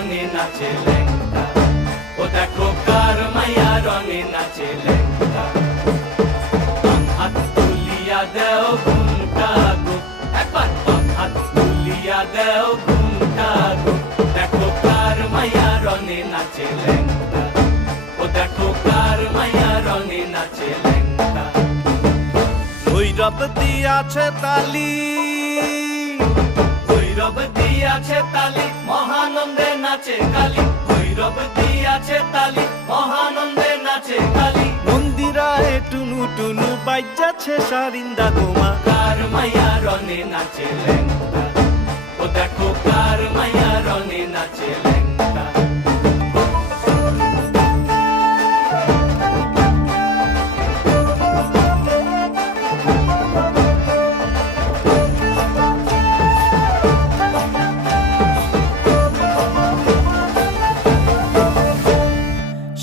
রঙে নাচে ল্যাংটা, ও দেখো কার মাইয়া রঙে নাচে ল্যাংটা। হাত তুলিয়া দেও ঘুমটা গো, একবার হাত তুলিয়া দেও ঘুমটা গো, দেখো কার মাইয়া রঙে নাচে ল্যাংটা, ও দেখো কার মাইয়া রঙে নাচে ল্যাংটা। ভৈরব দিয়াছে তালি, ভৈরব দিয়াছে তালি, মহানন্দে নাচে কালী, ভৈরব দিয়াছে তালি, মহানন্দে নাচে কালী। মন্দিরায় টুনু টুনু বাজ্যাছে সারিন্দা গোমা, কার মাইয়া রঙে নাচে ল্যাংটা, ও দেখো কার মাইয়া রঙে নাচে ল্যাংটা।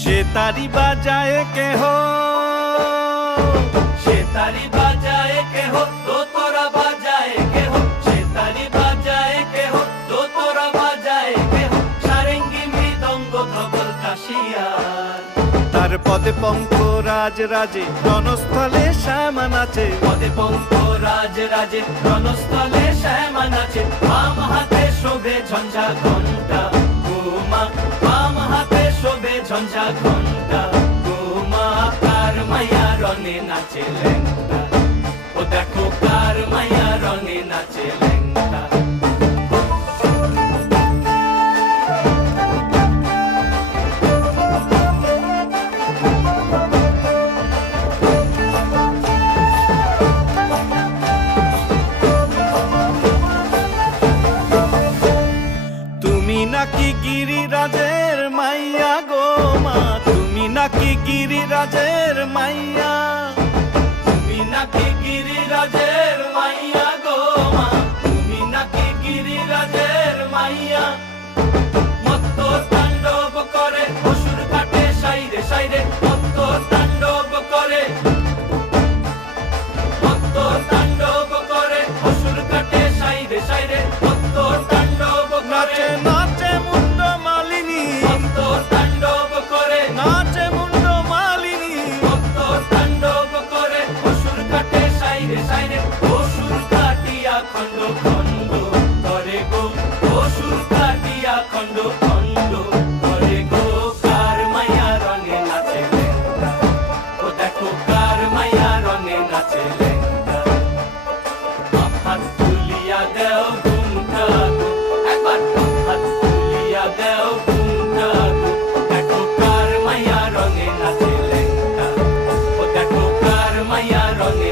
সে তারি বাজায় কেহ, সে তারি বাজায় কেহ, দোতরা বাজায় কেহ, সে তারি বাজায় কেহ, দোতরা বাজায় কেহ, সারেঙ্গি মৃদঙ্গ ধবল কাশিয়ার। তার পদে পঙ্ক রাজ রাজে রণস্থলে শ্যামা নাচে, পদে পঙ্ক রাজ রাজে রণস্থলে শ্যামা নাচে। বাম হাতে শোভে ঝঞ্ঝা ঘণ্টা গোমা, বাম হাতে শোভে ঝঞ্ঝা ঘণ্টা গোমা। কার মাইয়া রঙে নাচে ল্যাংটা, ও দেখো কার মাইয়া রঙে নাচে ল্যাংটা। তুমি নাকি গিরিরাজের মাইয়া গোমা, তুমি নাকি গিরিরাজের মাইয়া, তুমি নাকি গিরিরাজের মাইয়া গোমা, তুমি নাকি গিরিরাজের মাইয়া। মত্ত তাণ্ডব করে অসুর কাটে সাইরে সাইরে, মত্ত তাণ্ডব করে, মত্ত তাণ্ডব করে অসুর কাটে সাইরে সাইরে, মত্ত তাণ্ডব করে। নাচে নাচে মুন্ড মালিনী, মত্ত তাণ্ডব করে, নাচে মুন্ড মালিনী, মত্ত তাণ্ডব করে অসুর কাটে সাইরে সাইরে, অসুর কাটিয়া খণ্ড খণ্ড করে গো, অসুর কাটিয়া খণ্ড খণ্ড করে গো। কার মাইয়া রঙে নাচে ল্যাংটা, ও দেখো কার মাইয়া রঙে নাচে ল্যাংটা। হাত তুলিয়া দেও ঘুমটা গো, একবার হাত তুলিয়া দেও ঘুমটা গো, দেখো কার মাইয়া রঙে নাচে ল্যাংটা, ও দেখো কার মাইয়া রঙে